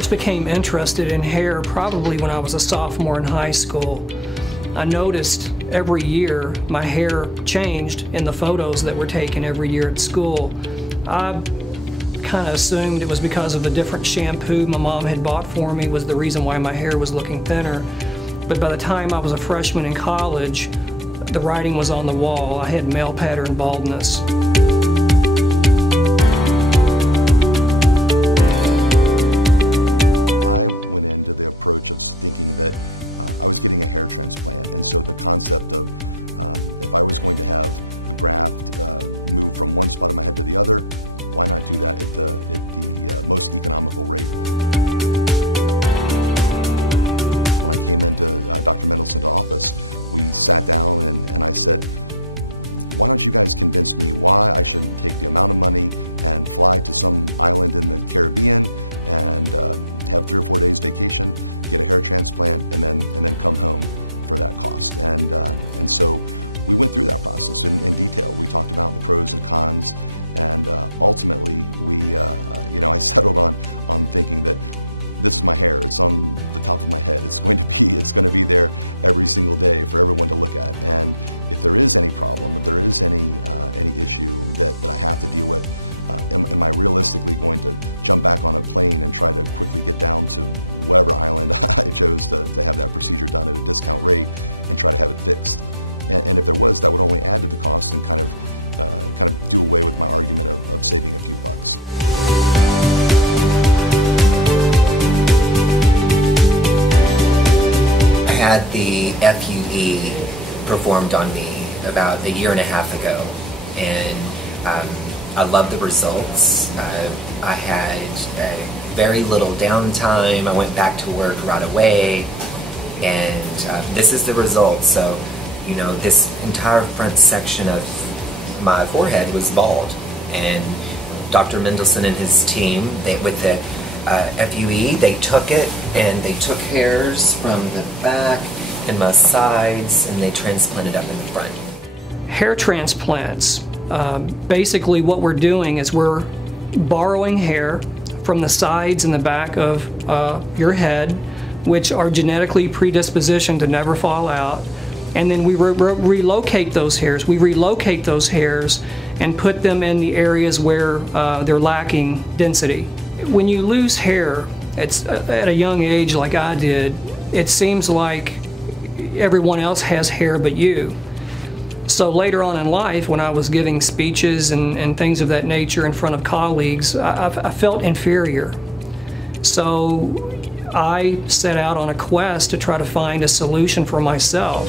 first became interested in hair probably when I was a sophomore in high school. I noticed every year my hair changed in the photos that were taken every year at school. I kind of assumed it was because of a different shampoo my mom had bought for me was the reason why my hair was looking thinner. But by the time I was a freshman in college, the writing was on the wall. I had male pattern baldness. I went into the approach of thinking that I was getting a hair transplant, and so the concept of if I was going to have a graft move from one spot of my head to the other, why not do that at the most economical rate? When I came into Dr. Mendelson's office, we sat down and I said, why don't you guys convince me why I shouldn't take the amount of money and fly to some island in the Caribbean and have 3 or 4 days vacation, get a hair transplant, and then come home for that cost. And so we went through that process in detail. We talked about the pros and cons, and ultimately I settled on thinking that this is my hair. It's on the top of my head. It's going to be there every single day for everyone to look at. And if there is any problem, if there is any issue that I have to deal with, am I realistically going to jump back on a plane and try to quickly get down to whatever island I chose to have that procedure done at a discount rate and try to have it fixed? And if there was, that would only add to the cost and kind of do away with my argument of saving a few bucks. I had the FUE performed on me about 1.5 years ago, and I love the results. I had very little downtime. I went back to work right away, and this is the result. So, you know, this entire front section of my forehead was bald, and Dr. Mendelson and his team, with the FUE, they took it and they took hairs from the back and my sides and they transplanted up in the front. Hair transplants, basically what we're doing is we're borrowing hair from the sides and the back of your head, which are genetically predispositioned to never fall out, and then we relocate those hairs. We relocate those hairs and put them in the areas where they're lacking density. When you lose hair at a young age like I did, it seems like everyone else has hair but you. So later on in life, when I was giving speeches and things of that nature in front of colleagues, I felt inferior. So I set out on a quest to try to find a solution for myself.